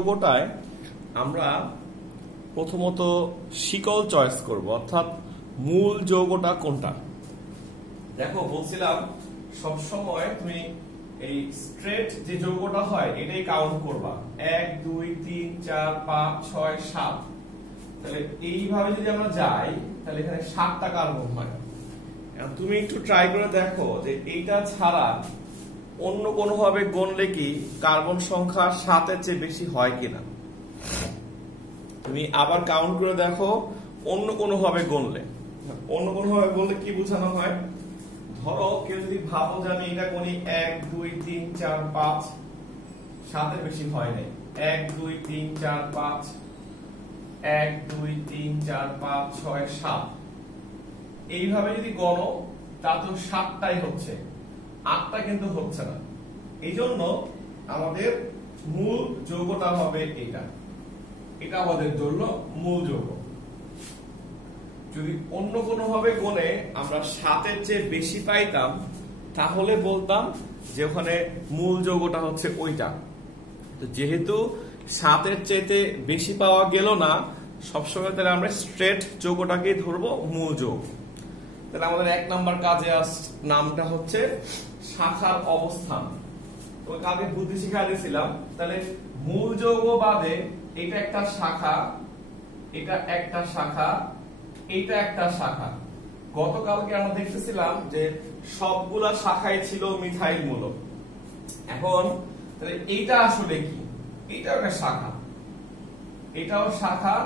যৌগটায় আমরা প্রথমত শিকল চয়েস করব, অর্থাৎ মূল যৌগটা কোনটা। দেখো বলছিলাম সবসময় তুমি এই স্ট্রেট যে যৌগটা হয় এটাই কাউন্ট করবা, 1 2 3 4 5 6 7। তাহলে এইভাবে যদি আমরা যাই তাহলে এখানে 7টা কার্বন হয়। এখন তুমি একটু ট্রাই করে দেখো যে এইটা ছাড়া অন্য কোনো ভাবে গণলে কি কার্বন সংখ্যা 7 এর চেয়ে বেশি হয় কিনা। তুমি আবার কাউন্ট করে দেখো অন্য কোনো ভাবে গণলে। অন্য কোনো ভাবে গণলে কি বোঝানো হয়, ধরো কেউ যদি ভাবো যে আমি এটা গণি 1 2 3 4 5, 7 এর বেশি হয় নাই, 1 2 3 4 5, 1 2 3 4 5 6 7। এইভাবে যদি গণো তা তো 7টাই হচ্ছে, 8টা কিন্তু হচ্ছে না। এই জন্য আমাদের মূল যৌগটা হবে এটা, এটা আমাদের জন্য মূল যৌগ। যদি অন্য কোনো ভাবে গণে আমরা 7 এর চেয়ে বেশি পাইতাম তাহলে বলতাম যে ওখানে মূল যৌগটা হচ্ছে ওইটা। তো যেহেতু 7 এর চাইতে বেশি পাওয়া গেল না, সবসময় তাহলে আমরা স্ট্রেট যৌগটাকেই ধরবো মূল যৌগ। তাহলে আমাদের 1 নাম্বার কাজে নামটা হচ্ছে শাখার অবস্থান। তো কাজে বুদ্ধি শিখা দিয়েছিলাম, তাহলে মূল যৌগ বাদে এটা একটা শাখা, এটা একটা শাখা, এটা একটা শাখা। গতকালকে আমরা দেখতেছিলাম যে সবগুলা শাখাই ছিল মিথাইল মূলক। এখন তাহলে এইটা আসলে কি, এটাও একটা শাখা, এটাও শাখা।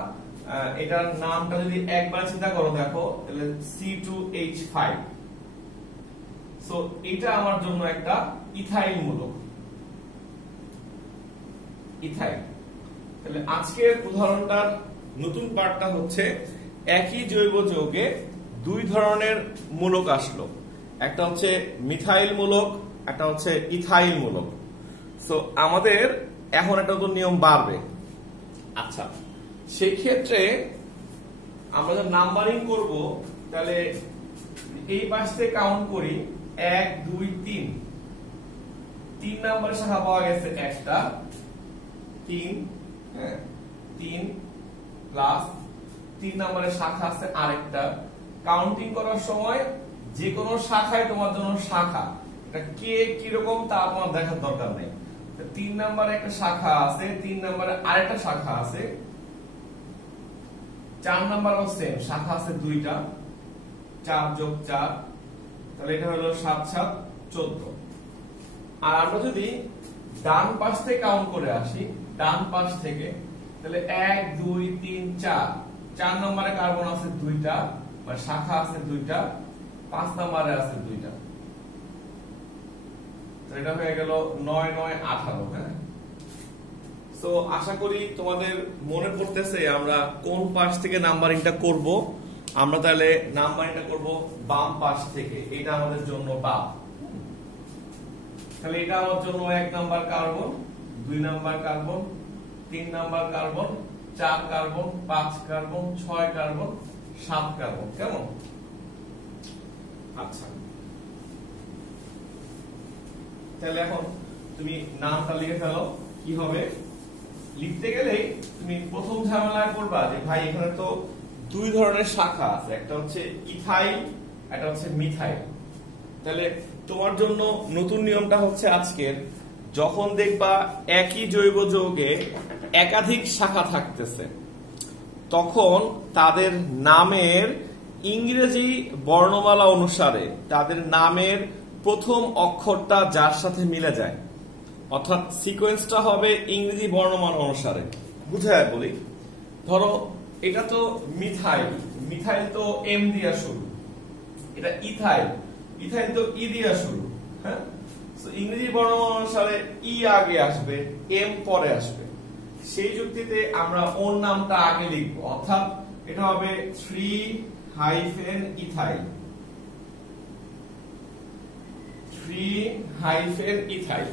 এটার নামটা যদি একবার চিন্তা করো দেখো তাহলে C2H5। সো এটা আমার জন্য একটা ইথাইল মূলক, ইথাইল। তাহলে আজকের উদাহরণটার নতুন পার্টটা হচ্ছে একই জৈব যৌগে দুই ধরনের মূলক আসলো, একটা হচ্ছে মিথাইল মূলক, একটা হচ্ছে ইথাইল মূলক। সো আমাদের এখন একটা নতুন নিয়ম বাড়বে। আচ্ছা, সেই ক্ষেত্রে আমরা যখন নাম্বারিং করব তাহলে এই পাশ থেকে কাউন্ট করি 1 2 3, 3 নাম্বারের শাখা পাওয়া গেছে একটা, 3 3 প্লাস 3 নাম্বারের শাখা আছে আরেকটা। কাউন্টিং করার সময় যে কোনো শাখায় তোমার জন্য শাখা, এটা কে কি রকম তা তোমার দেখার দরকার নেই। 3 নাম্বারে একটা শাখা আছে, 3 নাম্বারে আরেকটা শাখা আছে, 4 নাম্বারও সেম শাখা আছে দুইটা, 4 যোগ 4, তাহলে এটা হলো 7 7 14। আর আমরা যদি ডান পাশ থেকে কাউন্ট করে আসি, ডান পাশ থেকে, তাহলে 1 2 3 4, 4 নম্বরে কার্বন আছে দুইটা, মানে শাখা আছে দুইটা, 5 নম্বরে আছে দুইটা, তো এটা হয়ে গেল 9 9 18। হ্যাঁ, সো আশা করি তোমাদের মনে পড়তেছে আমরা কোন পাশ থেকে নাম্বারিংটা করব। আমরা তাহলে নাম্বারিংটা করব বাম পাশ থেকে, এটা আমাদের জন্য বাম। তাহলে এটা আমার জন্য 1 number carbon, 2 number carbon, 3 number carbon, 4 carbon, 5 carbon, 6 carbon, 7 carbon. কেমন? আচ্ছা, তাহলে এখন তুমি নামটা লিখে ফেলো। কি হবে লিখতে গেলে তুমি প্রথম ঝামেলা করবা যে ভাই এখানে তো দুই ধরনের শাখা আছে, একটা হচ্ছে ইথাইল, একটা হচ্ছে মিথাইল। তাহলে তোমার জন্য নতুন নিয়মটা হচ্ছে আজকের, যখন দেখবা একই জৈব যৌগে একাধিক শাখা থাকতেছে তখন তাদের নামের ইংরেজি বর্ণমালা অনুসারে তাদের নামের প্রথম অক্ষরটা যার সাথে মিলে যায়, অর্থাৎ সিকোয়েন্সটা হবে ইংরেজি বর্ণমালা অনুসারে। বুঝায় বলি, ধরো এটা তো মিথাইল, মিথাইল তো এম দিয়া শুরু, এটা ইথাইল, ইথাইল তো ই দিয়া শুরু। হ্যাঁ, সো ইংরেজি বর্ণমালা অনুসারে ই আগে আসবে, এম পরে আসবে। সেই যুক্তিতে আমরা ওর নামটা আগে লিখবো, অর্থাৎ এটা হবে 3-ইথাইল, 3-ইথাইল।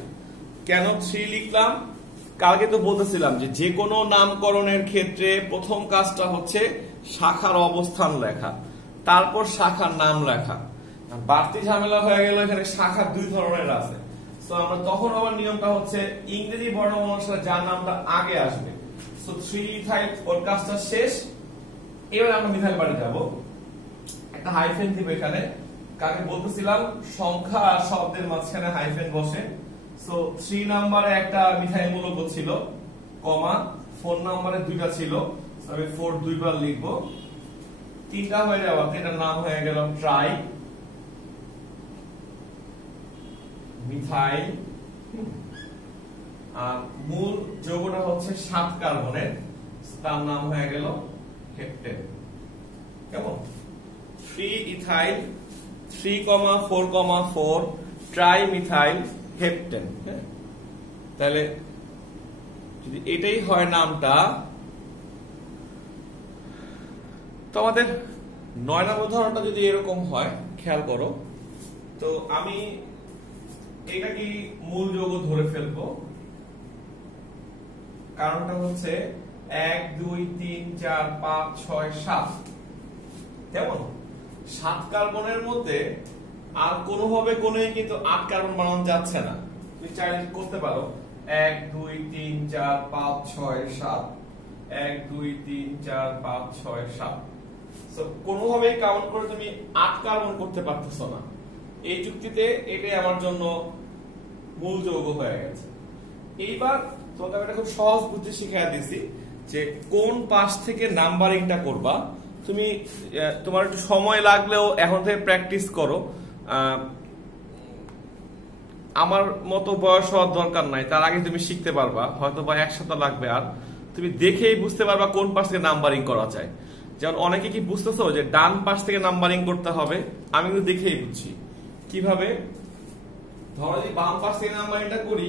কেন 3 লিখলাম? কালকে তো বলতেছিলাম যে কোনো নামকরণের ক্ষেত্রে প্রথম কাজটা হচ্ছে শাখার অবস্থান লেখা, তারপর শাখার নাম লেখা। বাড়তি ঝামেলা হয়ে গেল, এখানে শাখা দুই ধরনের আছে। সো সো আমরা তখন আবার নিয়মটা হচ্ছে ইংরেজি বর্ণমালা অনুসারে যার নামটা আগে আসবে। সো 3 ইথাইল ওর কাজটা শেষ। এবার আমরা মিথাইল পার্টে যাব। একটা হাইফেন দিব এখানে, কাকে বলতেছিলাম সংখ্যা আর শব্দের মাঝখানে হাইফেন বসে। সো 3 নম্বরে একটা মিথাইল মূলক ছিল, কমা 4 নম্বরে দুইটা ছিল, আমি 4 দুইবার লিখবো। তিনটা হয়ে যাওয়াতে এটার নাম হয়ে গেল ট্রাই মিথাইল। আর মূল যৌগটা হচ্ছে 7 কার্বনের, তার নাম হয়ে গেল হেপ্টেন। কেমন? 3 ইথাইল 3,4,4 ট্রাই মিথাইল হেপ্টেন। তাহলে যদি এটাই হয় নামটা, তো আমাদের 9 নম্বর উদাহরণটা যদি এরকম হয়, খেয়াল করো তো আমি এটা কি মূল যৌগ ধরে ফেলবো। কারণটা হচ্ছে 1 2 3 4 5 6 7, কেমন? 7 কার্বনের মধ্যে আর কোনোভাবে কোনোই কিন্তু 8 কার্বন বানানো যাচ্ছে না। তুমি চাইলে করতে পারো 1 2 3 4 5 6 7, 1 2 3 4 5 6 7। সো কোনোভাবেই কাউন্ট করে তুমি 8 কার্বন করতে পারতেছো না। এই যুক্তিতে এটাই আমার জন্য মূল যৌগ হয়ে গেছে। এইবার তোমাকে আমি একটা খুব সহজ বুদ্ধি শিখিয়ে দিয়েছি যে কোন পাশ থেকে নাম্বারিংটা করবা। তুমি তোমার একটু সময় লাগলেও এখন থেকে প্র্যাকটিস করো। আমার মতো বয়স হওয়ার দরকার নাই, তার আগে তুমি শিখতে পারবা, হয়তো বা 1 সপ্তাহ লাগবে। আর তুমি দেখেই বুঝতে পারবা কোন পাশ থেকে নাম্বারিং করা যায়। যেমন অনেকে কি বুঝতেছো যে ডান পাশ থেকে নাম্বারিং করতে হবে, আমি কিন্তু দেখেই বুঝছি কিভাবে। ধরো যদি বাম পাশ থেকে নাম্বারিংটা করি,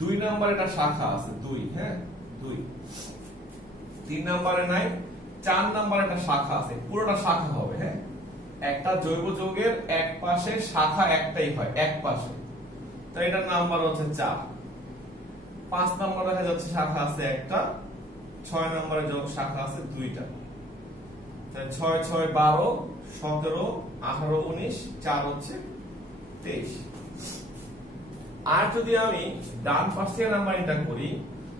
2 নম্বরে একটা শাখা আছে 2, হ্যাঁ 2, 3 নম্বরে নাই, 4 নম্বরে একটা শাখা আছে, পুরোটা শাখা হবে। হ্যাঁ, একটা জৈব যৌগের এক পাশে শাখা একটাই হয়, এক পাশে, তো এটার নাম্বার হচ্ছে 4। 5 নম্বরে দেখা যাচ্ছে শাখা আছে একটা, 6 নম্বরে যোগ শাখা আছে 2টা। তাহলে 6 6 12 17 18 19, 4 হচ্ছে 23। আর যদি আমি ডান পাশ থেকে নাম্বারিংটা করি,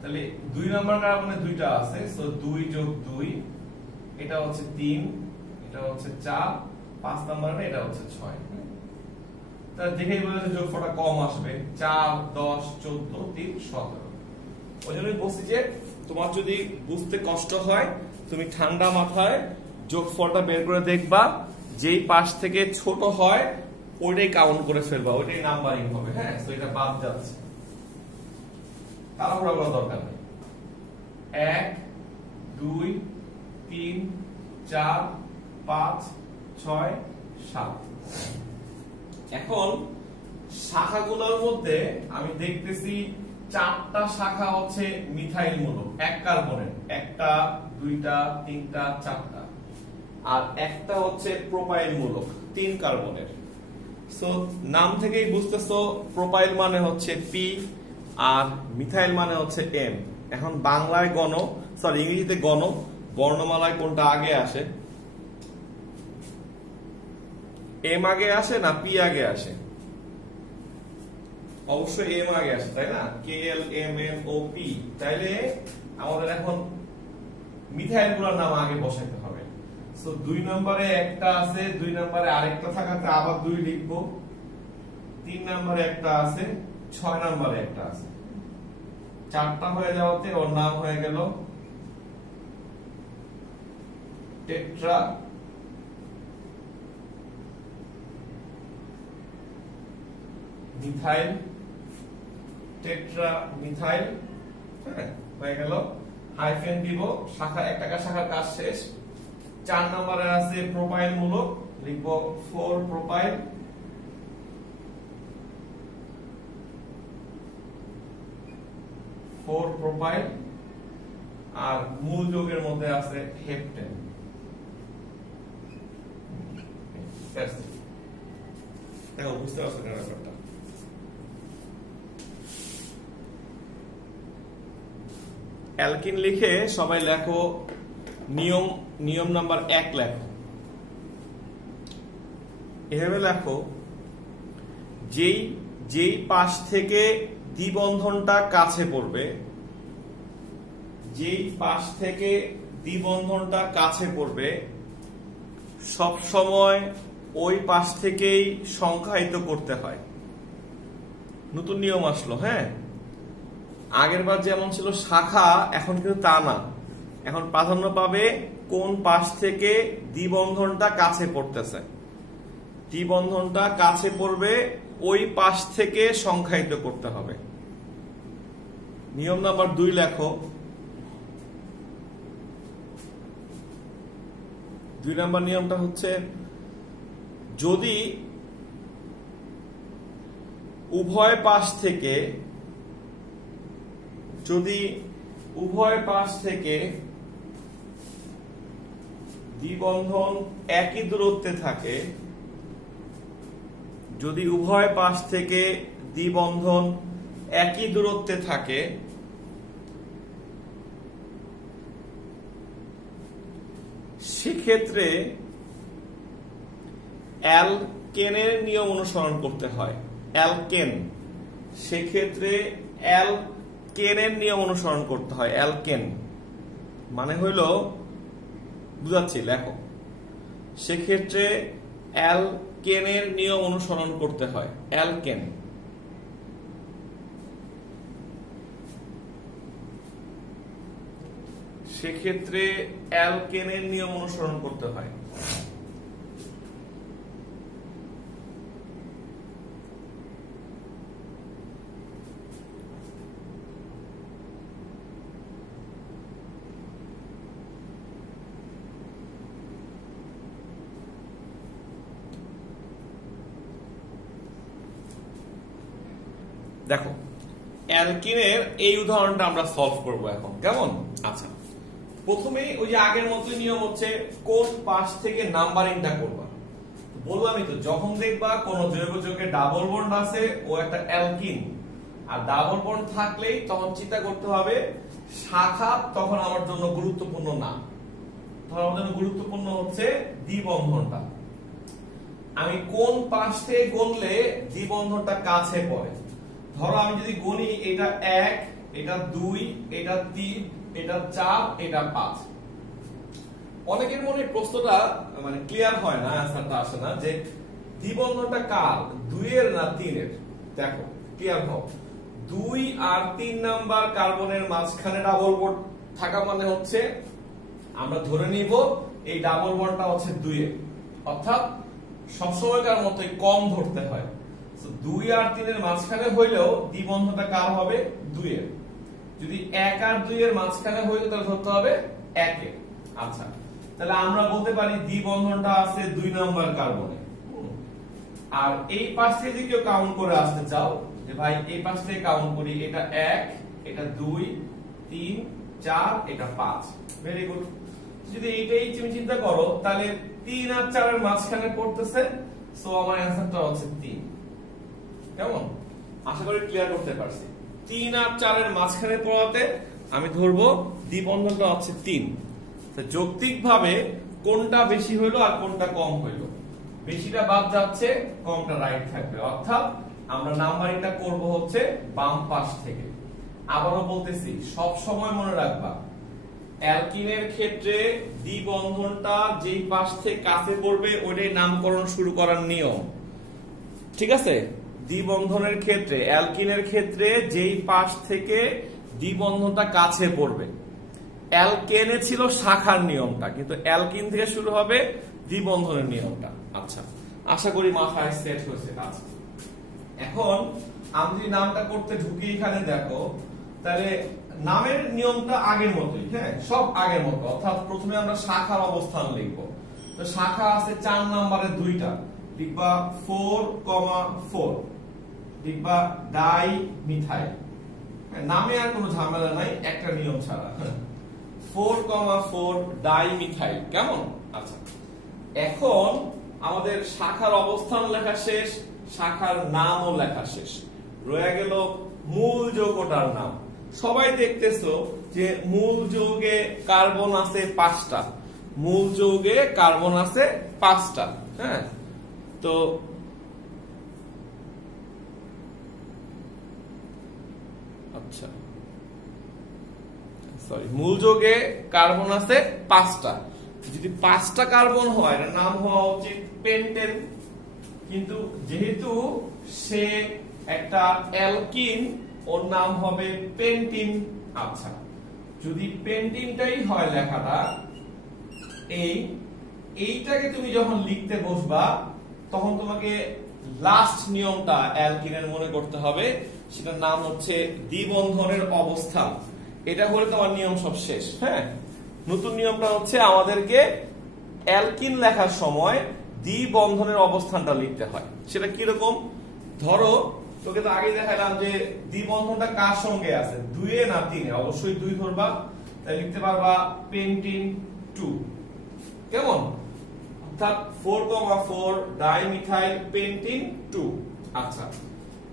তাহলে 2 নম্বর কার্বনে 2টা আছে, সো 2 যোগ 2 এটা হচ্ছে 3, এটা হচ্ছে 4, 5 নম্বরে এটা হচ্ছে 6। তাহলে দেখেই বোঝা যাচ্ছে যোগফলটা কম আসবে, 4 10 14 3 17। ওই জন্যই বলছি যে তোমার যদি বুঝতে কষ্ট হয়, তুমি ঠান্ডা মাথায় যোগফলটা বের করে দেখবা, যেই পাশ থেকে ছোট হয় ওইটাই কাউন্ট করে ফেলবা, ওইটাই নাম্বারিং হবে। হ্যাঁ, তো এটা বাদ যাচ্ছে, তাড়াহুড়া করার দরকার নেই। 1 2 3 4 5 6 7। এখন শাখাগুলোর মধ্যে আমি দেখতেছি 4টা শাখা হচ্ছে মিথাইল মূলক, 1 কার্বনের, 1টা 2টা 3টা 4টা, আর একটা হচ্ছে প্রোপাইল মূলক 3 কার্বনের। সো নাম থেকেই বুঝতেছো প্রোপাইল মানে হচ্ছে পি আর মিথাইল মানে হচ্ছে এম। এখন বাংলায় গণ, সরি ইংরেজিতে গণ, বর্ণমালায় কোনটা আগে আসে? এম আগে আসে না পি আগে আসে? অবশ্যই এম আগে আসে, তাই না? K L M N O P. তাইলে আমাদের এখন মিথাইল গুলোর নাম আগে বসাইতে হবে। সো 2 নম্বরে একটা আছে, 2 নম্বরে আরেকটা থাকাতে আবার 2 লিখবো, 3 নম্বরে একটা আছে, 6 নম্বরে একটা আছে, 4টা হয়ে যাওয়াতে ওর নাম হয়ে গেল টেট্রা মিথাইল, টেট্রা মিথাইল। হ্যাঁ, হয়ে গেল। হাইফেন দিব, শাখা একটা শাখার কাজ শেষ। 4 নম্বরে আছে প্রোপাইল মূলক, লিখব 4 প্রোপাইল। 4 প্রোপাইল। আর মূল যৌগের মধ্যে আছে হেপ্টেন। দেখো বুঝতে পারছো না ব্যাপারটা? অ্যালকিন লিখে সবাই লেখো নিয়ম নাম্বার 1 লেখো। এভাবে লেখো, যেই যেই পাশ থেকে দ্বিবন্ধনটা কাছে পড়বে, যেই পাশ থেকে দ্বিবন্ধনটা কাছে পড়বে সব সময় ওই পাশ থেকেই সংখ্যায়িত করতে হয়। নতুন নিয়ম আসলো। হ্যাঁ, আগের বার যেমন ছিল শাখা, এখন কিন্তু তা না। এখন প্রাধান্য পাবে কোন পাশ থেকে দ্বিবন্ধনটা কাছে পড়তেছে। দ্বিবন্ধনটা কাছে পড়বে ওই পাশ থেকে সংখ্যায়িত করতে হবে। নিয়ম নাম্বার 2 লেখো। 2 নাম্বার নিয়মটা হচ্ছে, যদি উভয় পাশ থেকে দ্বিবন্ধন একই দূরত্বে থাকে, যদি উভয় পাশ থেকে দ্বিবন্ধন একই দূরত্বে থাকে সেক্ষেত্রে অ্যালকেনের নিয়ম অনুসরণ করতে হয়। অ্যালকেন, সেক্ষেত্রে অ্যালকেনের নিয়ম অনুসরণ করতে হয়। অ্যালকেন মানে হইল, বুঝাচ্ছি, লেখো। সেক্ষেত্রে অ্যালকেনের নিয়ম অনুসরণ করতে হয়। অ্যালকেন, সেক্ষেত্রে অ্যালকেনের নিয়ম অনুসরণ করতে হয়। দেখো, অ্যালকিনের এই উদাহরণটা আমরা সলভ করব এখন। কেমন? আচ্ছা, প্রথমে ওই যে আগের মতো নিয়ম হচ্ছে কোন পাশ থেকে নাম্বারিংটা করবা। বললামই তো, যখন দেখবা কোন জৈব যৌগে ডাবল বন্ড আছে ও একটা অ্যালকিন, আর ডাবল বন্ড থাকলেই তখন চিন্তা করতে হবে শাখা তখন আমার জন্য গুরুত্বপূর্ণ না, তখন আমার জন্য গুরুত্বপূর্ণ হচ্ছে দ্বিবন্ধনটা। আমি কোন পাশ থেকে গুনলে দ্বিবন্ধনটা কাছে পড়ে। ধরো আমি যদি গুনি, এটা 1, এটা 2, এটা 3, এটা 4, এটা 5। অনেকের মনে প্রশ্নটা মানে ক্লিয়ার হয় না, অ্যানসারটা আসে না যে দ্বিবন্ধনটা কার, 2 এর না 3 এর। দেখো, ক্লিয়ার হও। 2 আর 3 নাম্বার কার্বনের মাঝখানে ডাবল বন্ড থাকা মানে হচ্ছে আমরা ধরে নিব এই ডাবল বন্ডটা হচ্ছে 2 এর, অর্থাৎ সবসময়কার মতোই কম ধরতে হয়। 2 আর 3 এর মাঝখানে হইলেও দ্বিবন্ধনটা কার হবে, 2 এর। যদি 1 আর 2 এর মাঝখানে হইলে তাহলে ধরতে হবে 1 এর। আচ্ছা, তাহলে আমরা বলতে পারি দ্বিবন্ধনটা আছে 2 নাম্বার কার্বনে। আর এই পাশ থেকে যদি কেউ কাউন্ট করে আসতে চাও, যে ভাই এই পাশ থেকে কাউন্ট করি, এটা 1, এটা 2, 3, 4, এটা 5। Very good. যদি এইটাই তুমি চিন্তা করো, তাহলে 3 আর 4 এর মাঝখানে পড়তেছে, সো আমার অ্যানসারটা হচ্ছে 3। কেমন? আশা করি ক্লিয়ার করতে পারছি। 3 আর 4 এর মাঝখানে পড়াতে আমি ধরবো দ্বিবন্ধনটা হচ্ছে 3। তো যৌক্তিকভাবে কোনটা বেশি হইলো আর কোনটা কম হইলো? বেশিটা বাদ যাচ্ছে, কমটা রাইট থাকবে। অর্থাৎ আমরা নাম্বারিংটা করব হচ্ছে বাম পাশ থেকে। আবারও বলতেছি, সব সময় মনে রাখবা অ্যালকিনের ক্ষেত্রে দ্বিবন্ধনটা যেই পাশ থেকে কাছে পড়বে ওইটাই নামকরণ শুরু করার নিয়ম। ঠিক আছে? দ্বিবন্ধনের ক্ষেত্রে, অ্যালকিনের ক্ষেত্রে যেই পাশ থেকে দ্বিবন্ধনটা কাছে পড়বে। অ্যালকেনে ছিল শাখার নিয়মটা, কিন্তু অ্যালকিন থেকে শুরু হবে দ্বিবন্ধনের নিয়মটা। আচ্ছা, আশা করি মাথায় সেট হয়েছে কাজ। এখন আমি যদি নামটা করতে ঢুকি এখানে, দেখো তাহলে নামের নিয়মটা আগের মতোই। হ্যাঁ, সব আগের মতো। অর্থাৎ প্রথমে আমরা শাখার অবস্থান লিখবো। তো শাখা আছে 4 নম্বরে 2টা, লিখবা 4,4, লিখবা ডাই মিথাইল। নামে আর কোনো ঝামেলা নাই, একটা নিয়ম ছাড়া। 4,4 ডাই মিথাইল। কেমন? আচ্ছা, এখন আমাদের শাখার অবস্থান লেখা শেষ, শাখার নামও লেখা শেষ। রয়ে গেল মূল যৌগটার নাম। সবাই দেখতেছো যে মূল যৌগে কার্বন আছে 5টা, মূল যৌগে কার্বন আছে 5টা। হ্যাঁ, তো আচ্ছা সরি, মূল যৌগে কার্বন আছে 5টা। যদি 5টা কার্বন হয় এর নাম হওয়া উচিত পেন্টেন, কিন্তু যেহেতু সে একটা অ্যালকিন ওর নাম হবে পেন্টিন। আচ্ছা, যদি পেন্টিনটাই হয় লেখাটা, এইটাকে তুমি যখন লিখতে বসবা তখন তোমাকে লাস্ট নিয়মটা অ্যালকিনের মনে করতে হবে, সেটার নাম হচ্ছে দ্বিবন্ধনের অবস্থান। এটা হলে তোমার নিয়ম সব শেষ। হ্যাঁ, নতুন নিয়মটা হচ্ছে আমাদেরকে অ্যালকিন লেখার সময় দ্বিবন্ধনের অবস্থানটা লিখতে হয়। সেটা কিরকম? ধরো তোকে তো আগে দেখালাম যে দ্বিবন্ধনটা কার সঙ্গে আছে, 2 এ না 3 এ? অবশ্যই 2 ধরবা, তাই লিখতে পারবা পেন্টিন 2। কেমন? অর্থাৎ 4,4 ডাইমিথাইল পেন্টিন 2। আচ্ছা,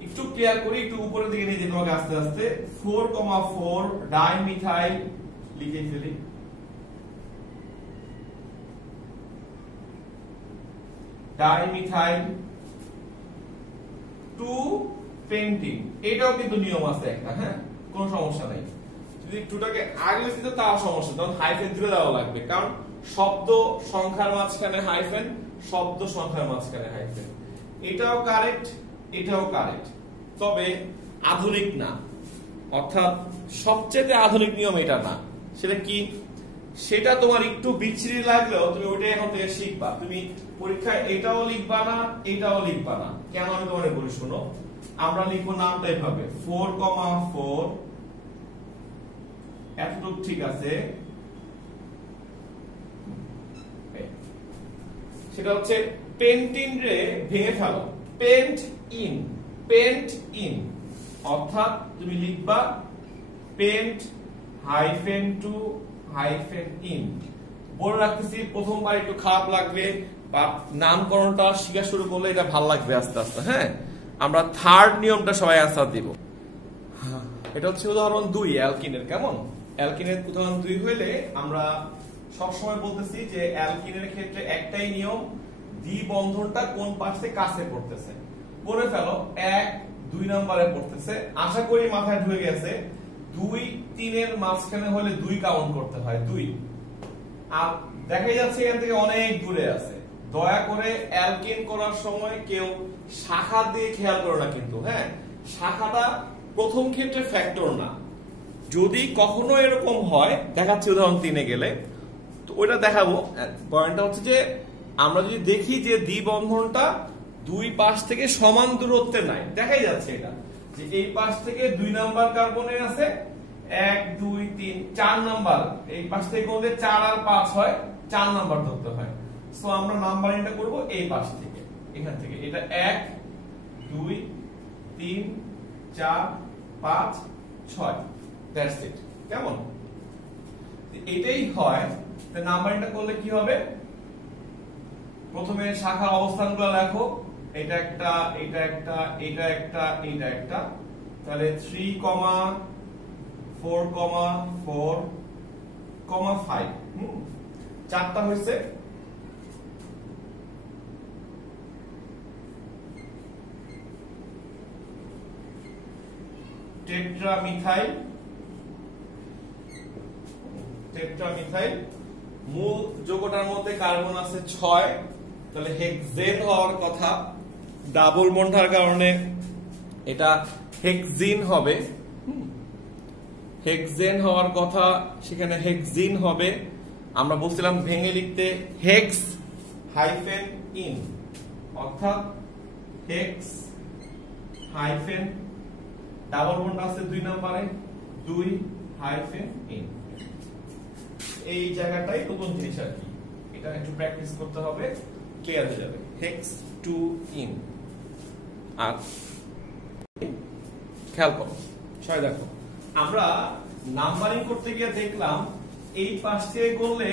একটু ক্লিয়ার করি, একটু উপরের দিকে নিয়ে যেতে তোমাকে আস্তে আস্তে। 4,4 ডাইমিথাইল লিখে ফেলি, ডাইমিথাইল 2 পেন্টিন। এটাও কিন্তু নিয়ম আছে একটা। হ্যাঁ, কোনো সমস্যা নেই। যদি 2টাকে আগে লিখতে তাও সমস্যা, তখন হাইফেন দিলে দেওয়া লাগবে, কারণ শব্দ সংখ্যার মাঝখানে হাইফেন, শব্দ সংখ্যার মাঝখানে হাইফেন। এটাও কারেক্ট, এটাও কারেক্ট, তবে আধুনিক না। অর্থাৎ সবচেয়ে আধুনিক নিয়ম এটা না। সেটা কি? সেটা তোমার একটু বিচ্ছিরি লাগলেও তুমি ওইটাই এখন থেকে শিখবা। তুমি পরীক্ষায় এটাও লিখবা না, এটাও লিখবা না। কেন আমি তোমাকে বলি শোনো। আমরা লিখবো নামটা এভাবে 4,4, এতটুকু ঠিক আছে। সেটা হচ্ছে পেন্টিন রে ভেঙে ফেলো, পেন্ট ইন, পেন্ট ইন। অর্থাৎ তুমি লিখবা পেন্ট -2 -ইন। বলে রাখতেছি, প্রথমবার একটু খারাপ লাগবে, বা নামকরণটা শিখা শুরু করলে এটা ভালো লাগবে আস্তে আস্তে। হ্যাঁ, আমরা থার্ড নিয়মটা সবাই আনসার দিব। এটা হচ্ছে উদাহরণ 2 অ্যালকিনের। কেমন? অ্যালকিনের উদাহরণ 2 হইলে আমরা সবসময় বলতেছি যে অ্যালকিনের ক্ষেত্রে একটাই নিয়ম, দ্বিবন্ধনটা কোন পাশ থেকে কাছে পড়তেছে। বলে ফেলো 1, 2 নম্বরে পড়তেছে। আশা করি মাথায় ঢুকে গেছে। 2, 3 এর মাঝখানে হলে 2 কাউন্ট করতে হয়, 2। আর দেখা যাচ্ছে এখান থেকে অনেক দূরে আছে। দয়া করে অ্যালকিন করার সময় কেউ শাখা দিয়ে খেয়াল করো না কিন্তু। হ্যাঁ, শাখাটা প্রথম ক্ষেত্রে ফ্যাক্টর না। যদি কখনো এরকম হয়, দেখাচ্ছি উদাহরণ 3 এ গেলে, তো ওইটা দেখাবো। পয়েন্টটা হচ্ছে যে আমরা যদি দেখি যে দ্বিবন্ধনটা 2 পাশ থেকে সমান দূরত্বে নাই, দেখাই যাচ্ছে এটা যে এই পাশ থেকে 2 নাম্বার কার্বনে আছে, 1, 2, 3, 4 নাম্বার। এই পাশ থেকে করলে 4 আর 5 হয়, 4 নাম্বার ধরতে হয়। সো আমরা নাম্বারিংটা করব এই পাশ থেকে, এখান থেকে। এটা 1, 2, 3, 4, 5, 6। That's it. কেমন? এটাই হয়। নাম্বারিংটা করলে কি হবে? প্রথমে শাখার অবস্থানগুলো লেখো। এটা একটা, এটা একটা, এটা একটা, এটা একটা। তাহলে 3, 4, 4, 5। চারটা হয়েছে। টেট্রামিথাইল, টেট্রামিথাইল। মূল যৌগটার মধ্যে কার্বন আছে 6, তাহলে হেক্সেন হওয়ার কথা। ডাবল বন্ড হওয়ার কারণে এটা হেক্সিন হবে। হেক্সেন হওয়ার কথা, সেখানে হেক্সিন হবে। আমরা বলছিলাম ভেঙে লিখতে হেক্স -ইন, অর্থাৎ হেক্স হাইফেন, ডাবল বন্ড আছে 2 নম্বরে, 2 -ইন। এই জায়গাটাই নতুন জিনিস আর কি। এটা একটু প্র্যাকটিস করতে হবে, ক্লিয়ার হয়ে যাবে। Hex 2 in. আর খেয়াল করো সবাই, দেখো আমরা নাম্বারিং করতে গিয়ে দেখলাম এই পাশ থেকে করলে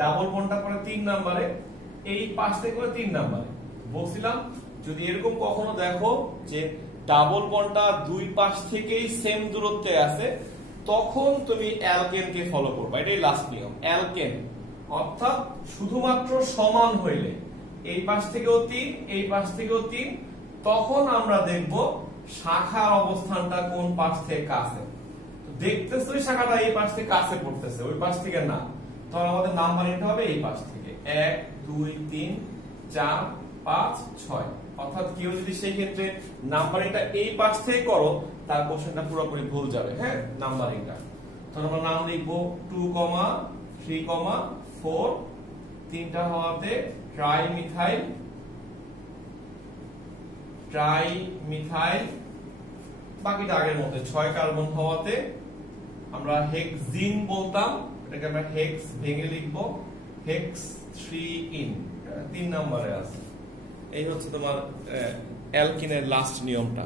ডাবল বন্ডটা পড়ে 3 নম্বরে, এই পাশ থেকে করে 3 নম্বরে। বলছিলাম যদি এরকম কখনো দেখো যে ডাবল বন্ডটা 2 পাশ থেকেই সেম দূরত্বে আছে, তখন তুমি অ্যালকেনকে ফলো করবে। এটাই লাস্ট নিয়ম। অ্যালকেন অর্থাৎ শুধুমাত্র সমান হইলে, এই পাশ থেকেও 3, এই পাশ থেকেও 3, তখন আমরা দেখব শাখার অবস্থানটা কোন পাশ থেকে কাছে। দেখতেছে ওই শাখাটা এই পাশ থেকে কাছে পড়তেছে, ওই পাশ থেকে না, তখন আমাদের নাম্বারিংটা হবে এই পাশ থেকে 1 2 3 4 5 6। অর্থাৎ কেউ যদি সেই ক্ষেত্রে নাম্বারিংটা এই পাশ থেকে করো তার কোশ্চেনটা পুরোপুরি ভুল যাবে। হ্যাঁ, নাম্বারিংটা তখন আমরা নাম লিখবো 2, 3, 4, তিনটা হওয়াতে ট্রাইমিথাইল, বাকিটা আগের মতো 6 কার্বন হওয়াতে আমরা হেক্সিন বলতাম, এটাকে আমরা হেক্স ভেঙে লিখবো হেক্স 3 ইন, 3 নম্বরে আছে। এই হচ্ছে তোমার অ্যালকিনের লাস্ট নিয়মটা।